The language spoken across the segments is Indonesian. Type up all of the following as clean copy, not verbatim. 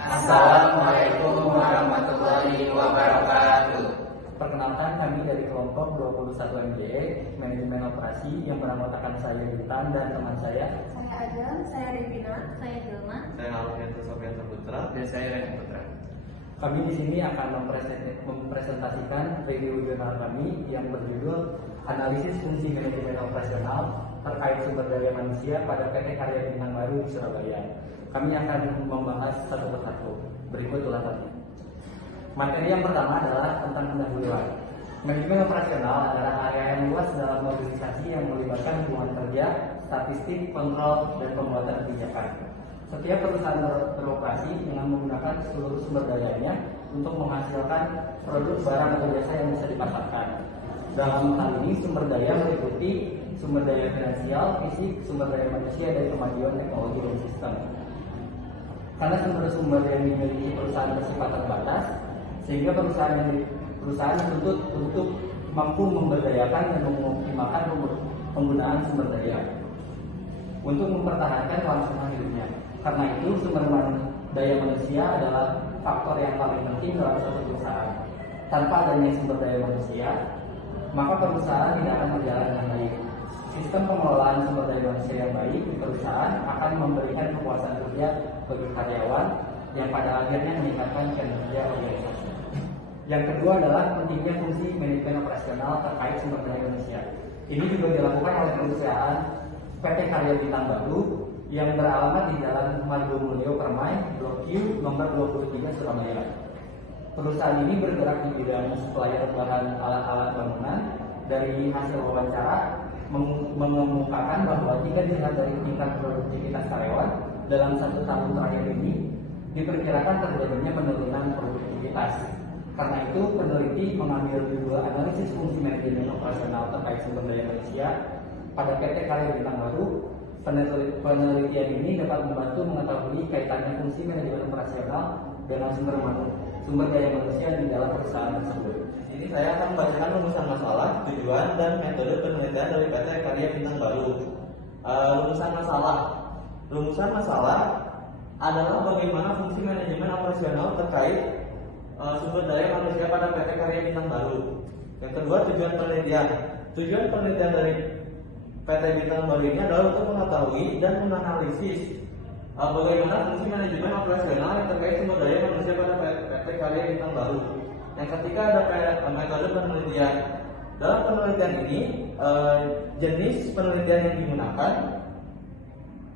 Assalamualaikum warahmatullahi wabarakatuh. Perkenalkan, kami dari kelompok 21 MJE Manajemen Operasi yang beranggotakan saya Yutan dan teman saya. Saya Agam, saya Revina, saya Hilma, Saya Alfianto Sofianto Putra. Dan saya Reni Putra. Kami di sini akan mempresentasikan review jurnal kami yang berjudul Analisis Fungsi Manajemen Operasional Terkait Sumber Daya Manusia pada PT Karya Bintang Baru di Surabaya. Kami akan membahas satu persatu. Berikut ulasannya. Materi yang pertama adalah tentang pendahuluan. Manajemen operasional adalah area yang luas dalam organisasi yang melibatkan hubungan kerja, statistik, kontrol, dan pembuatan kebijakan. Setiap perusahaan beroperasi dengan menggunakan seluruh sumber dayanya untuk menghasilkan produk, barang, atau jasa yang bisa dipasarkan. Dalam hal ini, sumber daya meliputi sumber daya finansial, fisik, sumber daya manusia, dan kemajuan teknologi dan sistem. Karena sumber-sumber yang dimiliki perusahaan bersifat terbatas, sehingga perusahaan dituntut untuk mampu memberdayakan dan mengoptimalkan penggunaan sumber daya untuk mempertahankan kelangsungan hidupnya. Karena itu, sumber daya manusia adalah faktor yang paling penting dalam suatu perusahaan. Tanpa adanya sumber daya manusia, maka perusahaan tidak akan berjalan dengan baik. Sistem pengelolaan sumber daya manusia yang baik di perusahaan akan memberikan kepuasan kerja bagi karyawan yang pada akhirnya meningkatkan kinerja organisasi. Yang kedua adalah pentingnya fungsi manajemen operasional terkait sumber daya manusia. Ini juga dilakukan oleh perusahaan PT Karya Bintang Baru yang beralamat di Jalan Margomulyo Permai, Blok Q, nomor 23 Surabaya. Perusahaan ini bergerak di bidang supplier bahan alat-alat bangunan. Dari hasil wawancara mengemukakan bahwa jika dilihat dari tingkat produktivitas karyawan dalam 1 tahun terakhir ini diperkirakan terjadinya penurunan produktivitas. Karena itu, peneliti mengambil dua analisis fungsi manajemen operasional terkait sumber daya manusia pada PT Karya Bintang Baru. Penelitian ini dapat membantu mengetahui kaitannya fungsi manajemen operasional dengan sumber daya manusia di dalam perusahaan tersebut. Di sini saya akan membacakan rumusan masalah, tujuan, dan metode penelitian dari PT Karya Bintang Baru. Rumusan masalah adalah bagaimana fungsi manajemen operasional terkait sumber daya manusia pada PT Karya Bintang Baru. Yang kedua, tujuan penelitian. Tujuan penelitian dari PT Bintang Baru ini adalah untuk mengetahui dan menganalisis bagaimana fungsi manajemen operasional yang terkait sumber daya manusia pada PT Karya Bintang Baru. Yang ketiga, ada metode penelitian. Dalam penelitian ini, jenis penelitian yang digunakan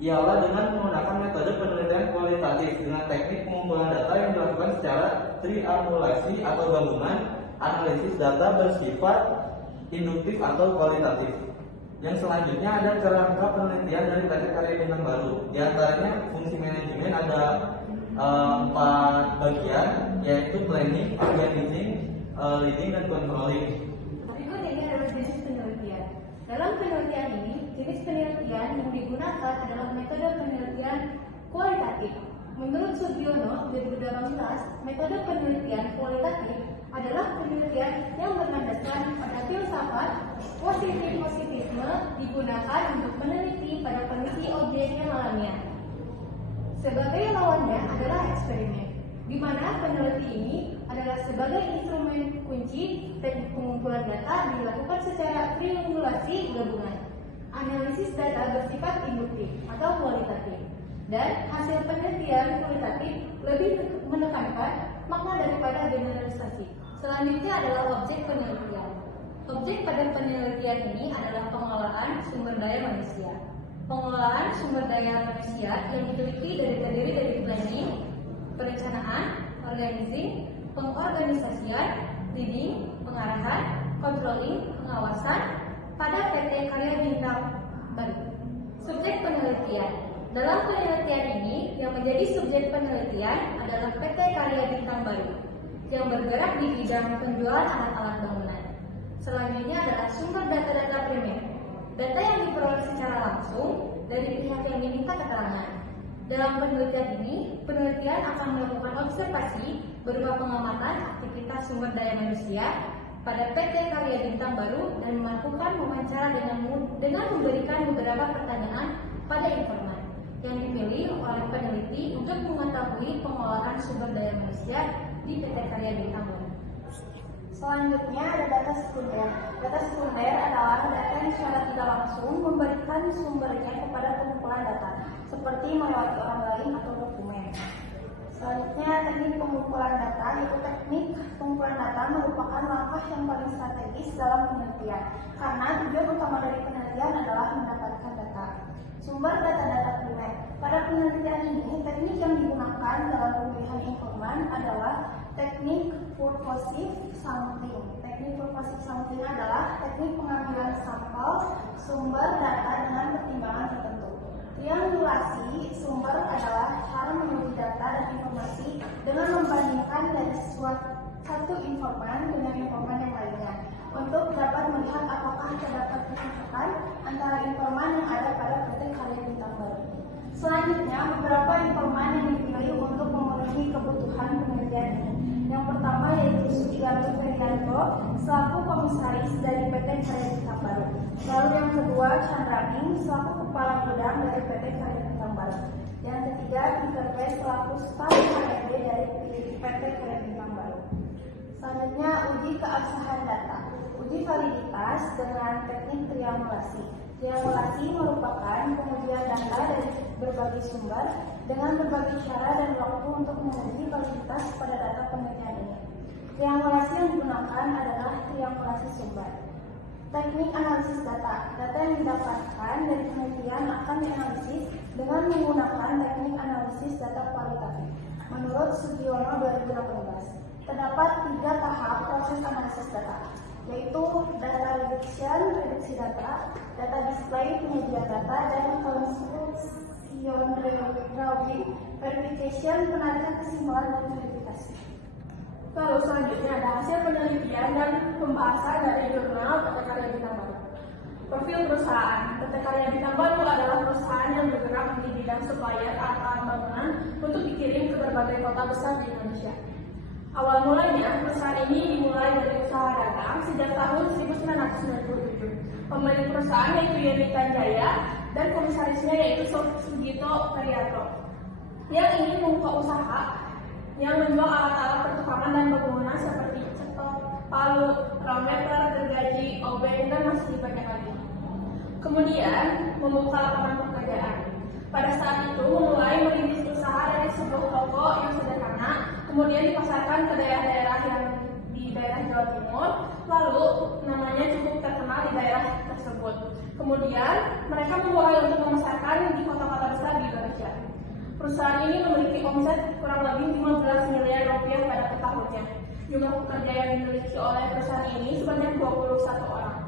ialah dengan menggunakan metode penelitian kualitatif dengan teknik pengumpulan data yang dilakukan secara triangulasi atau gabungan analisis data bersifat induktif atau kualitatif. Yang selanjutnya ada kerangka penelitian dari PT Karya Bintang Baru. Di antaranya fungsi manajemen ada 4 bagian, yaitu planning, organizing, leading, dan controlling. berikut ini adalah jenis penelitian. Dalam penelitian ini, jenis penelitian yang digunakan adalah metode penelitian kualitatif. Menurut Sugiono 2018, metode penelitian kualitatif adalah penelitian yang berlandaskan pada filsafat positivisme digunakan untuk meneliti pada kondisi objek yang alamiah. Sebagai lawannya adalah eksperimen, di mana peneliti ini adalah sebagai instrumen kunci. Teknik pengumpulan data dilakukan secara triangulasi gabungan. Analisis data bersifat induktif atau kualitatif, dan hasil penelitian kualitatif lebih menekankan makna daripada generalisasi. Selanjutnya adalah objek penelitian. Objek pada penelitian ini adalah pengelolaan sumber daya manusia. Pengelolaan sumber daya manusia yang terdiri dari planning, perencanaan, organizing, pengorganisasian, leading, pengarahan, controlling, pengawasan pada PT Karya Bintang Baru. Subjek penelitian. Dalam penelitian ini, yang menjadi subjek penelitian adalah PT Karya Bintang Baru yang bergerak di bidang penjualan alat-alat bangunan. Selanjutnya adalah sumber data-data primer. Data yang diperoleh secara langsung dari pihak yang diminta keterangan. Dalam penelitian ini, penelitian akan melakukan observasi berupa pengamatan aktivitas sumber daya manusia pada PT Karya Bintang Baru dan melakukan wawancara dengan memberikan beberapa pertanyaan pada informan. yang dipilih oleh peneliti untuk mengetahui pengelolaan sumber daya manusia di PT Karya Bintang Baru. Selanjutnya ada data sekunder. Data sekunder adalah data yang secara tidak langsung memberikan sumbernya kepada pengumpulan data, seperti melewati orang lain atau dokumen. Selanjutnya, teknik pengumpulan data, yaitu teknik pengumpulan data merupakan langkah yang paling strategis dalam penelitian, karena tujuan utama dari penelitian adalah mendapatkan data. Sumber data-data primer. Pada penelitian ini, teknik yang digunakan dalam pemilihan informan adalah teknik purposive sampling. Teknik purposive sampling adalah teknik pengambilan sampel sumber data dengan pertimbangan tertentu. Triangulasi sumber adalah cara menguji data dan informasi dengan membandingkan dari satu informan dengan informan yang lainnya untuk dapat melihat apakah terdapat kecocokan antara informan yang ada pada PT Karya Bintang Baru. Selanjutnya, beberapa informan yang dipilih untuk memenuhi kebutuhan penelitian ini. Yang pertama yaitu Sugiarto Ferianto selaku komisaris dari PT Karya Bintang Baru. Lalu yang kedua, Chandra Ing selaku kepala gudang dari PT Karya Bintang Baru. Yang ketiga, Peter P selaku staf HRD dari PT Karya Bintang Baru. Selanjutnya, uji keabsahan data. Uji validitas dengan teknik triangulasi. Triangulasi merupakan pengujian data dari berbagai sumber dengan berbagai cara dan waktu untuk menguji validitas pada data penelitian ini. Triangulasi yang digunakan adalah triangulasi sumber. Teknik analisis data. Data yang didapatkan dari penelitian akan dianalisis dengan menggunakan teknik analisis data kualitatif. Menurut Sugiono 2018, terdapat 3 tahap proses analisis data, yaitu data reduction, reduksi data, data display, penyajian data, dan construction drawing, verification, penarikan kesimpulan, dan verifikasi. Lalu selanjutnya ada hasil penelitian dan pembahasan dari jurnal PT Karya Bintang Baru. Profil perusahaan. PT Karya Bintang Baru adalah perusahaan yang bergerak di bidang supplier alat bangunan untuk dikirim ke berbagai kota besar di Indonesia. Awal mulanya, perusahaan ini dimulai dari usaha dagang sejak tahun 1997. Pemilik perusahaan yaitu Yeni Tanjaya dan komisarisnya yaitu Sugito Ferianto yang ingin membuka usaha yang menjual alat-alat pertukangan dan bangunan seperti cetok, palu, parameter, gergaji, obeng, dan masih banyak lagi. Kemudian, membuka lapangan pekerjaan. Pada saat itu, memulai merintis usaha dari sebuah toko yang sederhana, kemudian dipasarkan ke daerah-daerah yang di daerah Jawa Timur, lalu namanya cukup terkenal di daerah tersebut. Kemudian, mereka memulai untuk memasarkan di kota-kota besar di Indonesia. Perusahaan ini memiliki omset kurang lebih 15 miliar rupiah pada tahunnya. Jumlah pekerja yang dimiliki oleh perusahaan ini sebanyak 21 orang.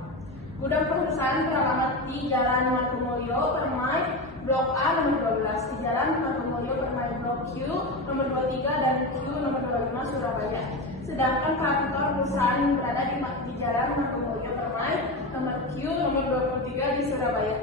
Gudang perusahaan beralamat di Jalan Margomulyo, Permai, Blok A nomor 12, di Jalan Margomulyo, Permai, Blok Q nomor 23 dan Q nomor 25, Surabaya. Sedangkan kantor perusahaan berada di Jalan Margomulyo, Permai, nomor Q nomor 23 di Surabaya.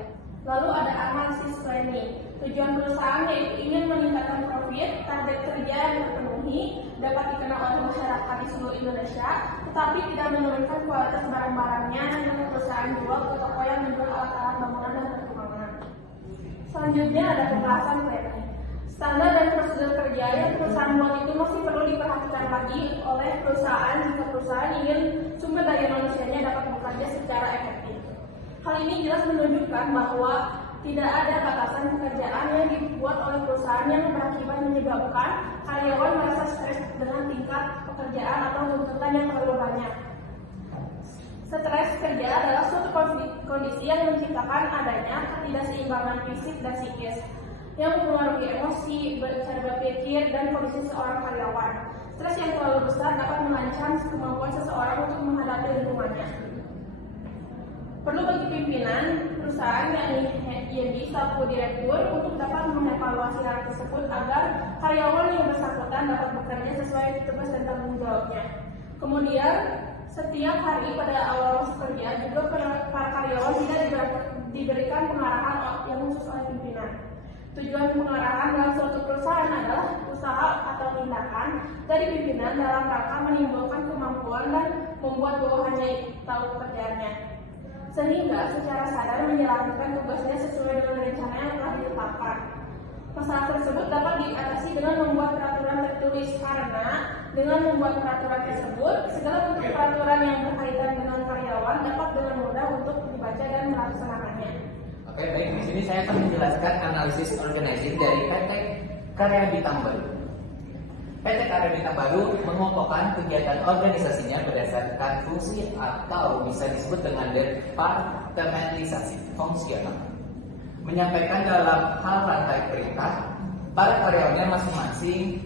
Lalu ada analisis planning. Tujuan perusahaan yaitu ingin meningkatkan profit, target kerja yang terpenuhi, dapat dikenal oleh masyarakat di seluruh Indonesia, tetapi tidak menurunkan kualitas barang-barangnya yang perusahaan jual ke toko yang menjual alat-alat bangunan dan pertukangan. Selanjutnya ada pembahasan planning. Standar dan prosedur kerja yang perusahaan buat itu masih perlu diperhatikan lagi oleh perusahaan jika perusahaan ingin sumber daya manusianya dapat bekerja secara efektif. Hal ini jelas menunjukkan bahwa tidak ada batasan pekerjaan yang dibuat oleh perusahaan yang berakibat menyebabkan karyawan merasa stres dengan tingkat pekerjaan atau tuntutan yang terlalu banyak. Stres kerja adalah suatu kondisi yang menciptakan adanya ketidakseimbangan fisik dan psikis yang mempengaruhi emosi, cara berpikir, dan kondisi seorang karyawan. Stres yang terlalu besar dapat mengancam kemampuan seseorang untuk menghadapi lingkungannya. Perlu bagi pimpinan perusahaan yang selaku direktur untuk dapat mengevaluasi hal tersebut agar karyawan yang bersangkutan dapat bekerja sesuai tugas dan tanggung jawabnya. Kemudian, setiap hari pada awal masuk kerja juga para karyawan tidak diberikan pengarahan yang khusus oleh pimpinan. Tujuan pengarahan dalam suatu perusahaan adalah usaha atau tindakan dari pimpinan dalam rangka menimbulkan kemampuan dan membuat bawahannya tahu pekerjaannya, sehingga secara sadar menjalankan tugasnya sesuai dengan rencana yang telah ditetapkan. Masalah tersebut dapat diatasi dengan membuat peraturan tertulis, karena dengan membuat peraturan tersebut, segala bentuk peraturan yang berkaitan dengan karyawan dapat dengan mudah untuk dibaca dan melaksanakannya. Oke, baik. Di sini saya akan menjelaskan analisis organizing dari PT Karya Bintang Baru. PT Karya Bintang Baru mengelompokkan kegiatan organisasinya berdasarkan fungsi atau bisa disebut dengan departementalisasi fungsional. Menyampaikan dalam hal rantai perintah, para karyawannya masing-masing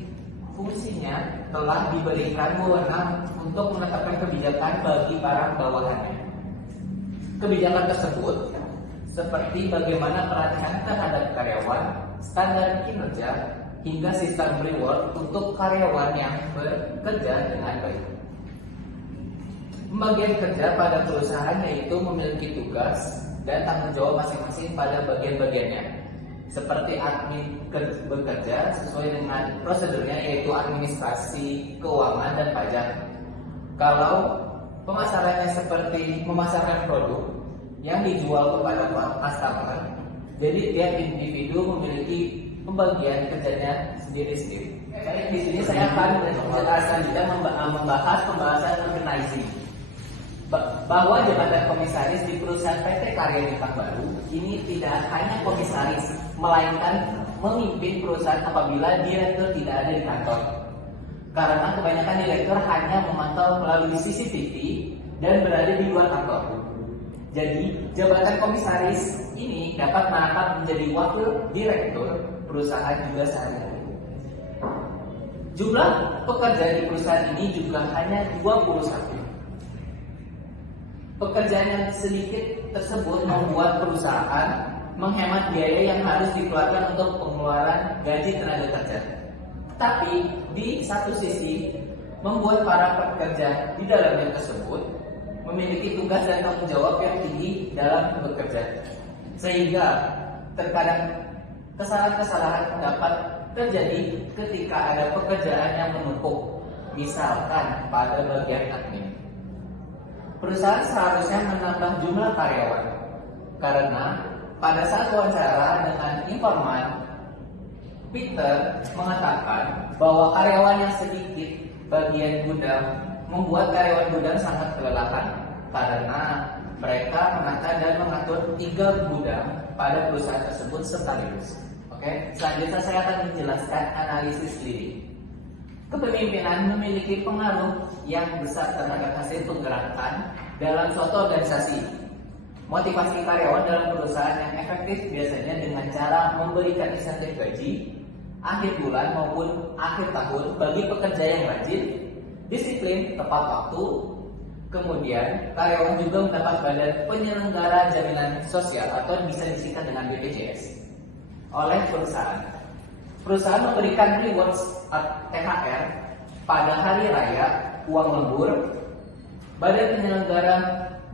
fungsinya telah diberikan wewenang untuk menetapkan kebijakan bagi para bawahannya. Kebijakan tersebut seperti bagaimana pelatihan terhadap karyawan, standar kinerja, hingga sistem reward untuk karyawan yang bekerja dengan baik. Pembagian kerja pada perusahaan yaitu memiliki tugas dan tanggung jawab masing-masing pada bagian-bagiannya. Seperti admin bekerja sesuai dengan prosedurnya yaitu administrasi, keuangan, dan pajak. Kalau pemasarannya seperti memasarkan produk yang dijual kepada customer, jadi tiap individu memiliki pembagian kerjanya sendiri-sendiri. Baik, di sini saya akan selanjutnya membahas pembahasan organizing. Bahwa jabatan komisaris di perusahaan PT Karya Bintang Baru ini tidak hanya komisaris, melainkan memimpin perusahaan apabila direktur tidak ada di kantor. Karena kebanyakan direktur hanya memantau melalui CCTV dan berada di luar kantor. Jadi, jabatan komisaris ini dapat mengangkat menjadi wakil direktur perusahaan juga sehari-hari. Jumlah pekerja di perusahaan ini juga hanya 21. Pekerjaan yang sedikit tersebut membuat perusahaan menghemat biaya yang harus dikeluarkan untuk pengeluaran gaji tenaga kerja. Tapi di satu sisi membuat para pekerja di dalamnya tersebut memiliki tugas dan tanggung jawab yang tinggi dalam bekerja, sehingga terkadang kesalahan-kesalahan dapat terjadi ketika ada pekerjaan yang menumpuk, misalkan pada bagian admin. Perusahaan seharusnya menambah jumlah karyawan, karena pada saat wawancara dengan informan, Peter mengatakan bahwa karyawan yang sedikit bagian gudang membuat karyawan gudang sangat kelelahan karena mereka menata dan mengatur 3 gudang pada perusahaan tersebut sekaligus. Oke, selanjutnya saya akan menjelaskan analisis diri. Kepemimpinan memiliki pengaruh yang besar terhadap hasil penggerakan dalam suatu organisasi. Motivasi karyawan dalam perusahaan yang efektif biasanya dengan cara memberikan insentif gaji, akhir bulan maupun akhir tahun bagi pekerja yang rajin, disiplin, tepat waktu. Kemudian, karyawan juga mendapat badan penyelenggara jaminan sosial atau bisa disingkat dengan BPJS oleh perusahaan. Perusahaan memberikan rewards THR pada hari raya, uang lembur, badan penyelenggara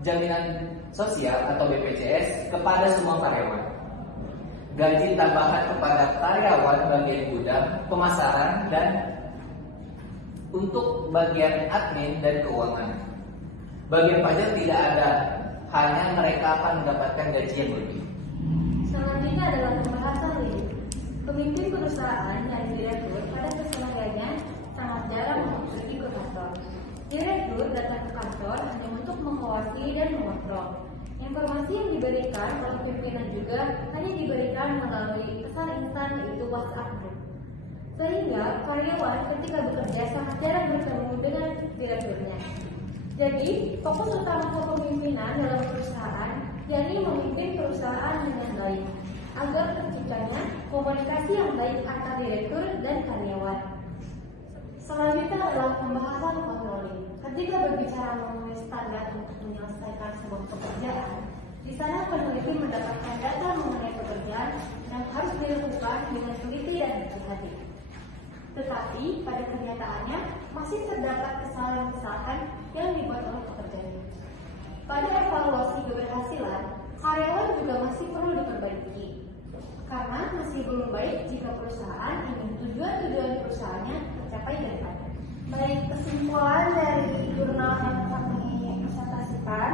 jaminan sosial atau BPJS kepada semua karyawan, gaji tambahan kepada karyawan bagian gudang, pemasaran, dan untuk bagian admin dan keuangan. Bagian pajak tidak ada, hanya mereka akan mendapatkan gaji yang lebih. Selanjutnya adalah pembahasan lead. Pemimpin perusahaan dan direktur pada keseluruhannya sangat jarang pergi ke kantor. Direktur datang ke kantor hanya untuk mengawasi dan mengontrol. Informasi yang diberikan oleh pimpinan juga hanya diberikan melalui pesan instan yaitu WhatsApp group. Sehingga karyawan ketika bekerja sangat jarang bertemu dengan direkturnya. Jadi, fokus utama kepemimpinan dalam perusahaan yakni memimpin perusahaan dengan baik agar terciptanya komunikasi yang baik antara direktur dan karyawan. Selanjutnya adalah pembahasan controlling. Ketika berbicara mengenai standar untuk menyelesaikan sebuah pekerjaan, di sana peneliti mendapatkan data mengenai pekerjaan yang harus dilakukan dengan teliti dan hati-hati. Tetapi pada kenyataannya masih terdapat kesalahan-kesalahan yang dibuat oleh pekerjanya. Pada evaluasi keberhasilan, karyawan juga masih perlu diperbaiki. Karena masih belum baik jika perusahaan ingin tujuan-tujuan perusahaannya tercapai dengan baik. Baik, kesimpulan dari jurnal yang kami presentasikan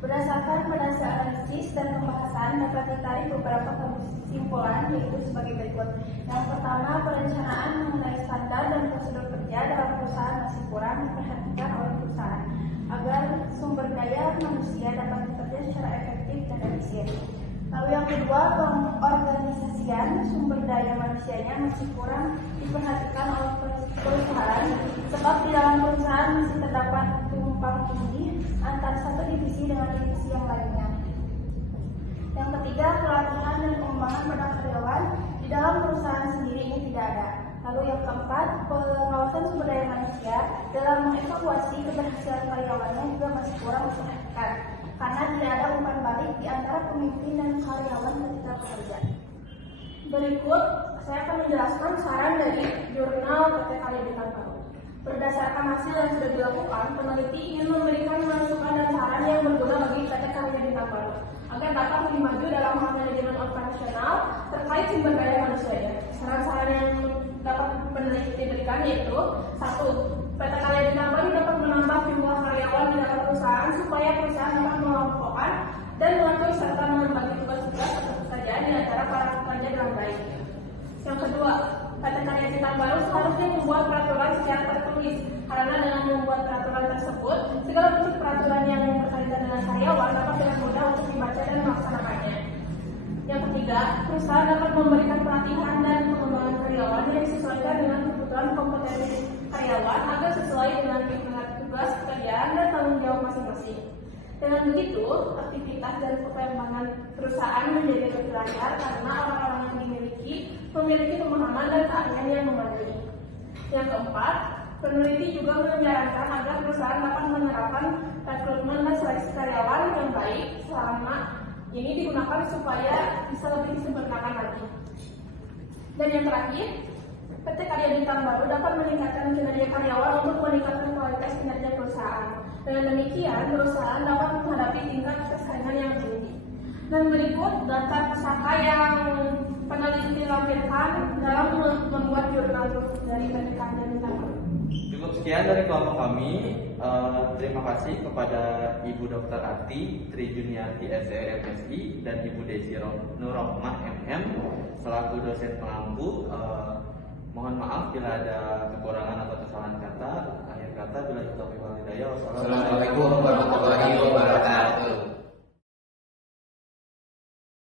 berdasarkan analisis dan pembahasan perusahaan dapat ditarik beberapa kesimpulan, yaitu sebagai berikut. Yang pertama, perencanaan mengenai standar dan prosedur kerja dalam perusahaan masih kurang diperhatikan oleh perusahaan agar sumber daya manusia dapat bekerja secara efektif dan efisien. Lalu yang kedua, pengorganisasian sumber daya manusianya masih kurang diperhatikan oleh perusahaan, sebab di dalam perusahaan masih terdapat tumpang tindih antara satu divisi dengan divisi yang lainnya. Yang ketiga, pelatihan dan pengembangan pada karyawan di dalam perusahaan sendiri ini tidak ada. Lalu yang keempat, pengawasan sumber daya manusia dalam mengevaluasi keberhasilan karyawannya juga masih kurang diperhatikan, karena tidak ada umpan balik di antara pemimpin dan karyawan ketika bekerja. Berikut, saya akan menjelaskan saran dari jurnal PT Karya Bintang Baru. Berdasarkan hasil yang sudah dilakukan, peneliti ingin memberikan masukan dan saran yang berguna bagi PT Karya Bintang Baru agar dapat lebih maju dalam hal manajemen operasional terkait sumber daya manusianya. Saran-saran yang dapat peneliti diberikan yaitu: 1. PT Karya Bintang Baru dapat menambah jumlah karyawan di dalam perusahaan supaya perusahaan dapat mengelompokkan dan mengatur serta membagi tugas-tugas atau pekerjaan di antara para pekerja dengan baik. Yang kedua, PT Karya Bintang Baru seharusnya membuat peraturan secara tertulis, karena dengan membuat peraturan tersebut, segala bentuk peraturan yang berkaitan dengan karyawan dapat dengan mudah untuk dibaca dan melaksanakannya. Yang ketiga, perusahaan dapat memberikan pelatihan dan pengembangan karyawan yang disesuaikan dengan kebutuhan kompetensi karyawan agar sesuai dengan tugas pekerjaan dan tanggung jawab masing-masing. Dengan begitu, aktivitas dan pengembangan perusahaan menjadi lebih lancar karena orang-orang yang memiliki pemahaman dan keahlian yang memadai. Yang keempat, peneliti juga menyarankan agar perusahaan dapat menerapkan rekrutmen dan seleksi karyawan yang baik selama ini digunakan supaya bisa lebih disempurnakan lagi. Dan yang terakhir, PT Karya Bintang Baru dapat meningkatkan kinerja karyawan untuk meningkatkan kualitas kinerja perusahaan. Dengan demikian, perusahaan dapat menghadapi tingkat persaingan yang tinggi. Dan berikut daftar pusaka yang peneliti lampirkan dalam membuat jurnal dari PT Karya Bintang Baru. Cukup sekian dari kelompok kami. Terima kasih kepada Ibu Dr. Ati Tri Juniarti SEMSI dan Ibu Desi Nurrohmah MM selaku dosen pengampu. Mohon maaf bila ada kekurangan atau kesalahan kata. Akhir kata, bila kita wal hidayah. Wassalamualaikum warahmatullahi wabarakatuh.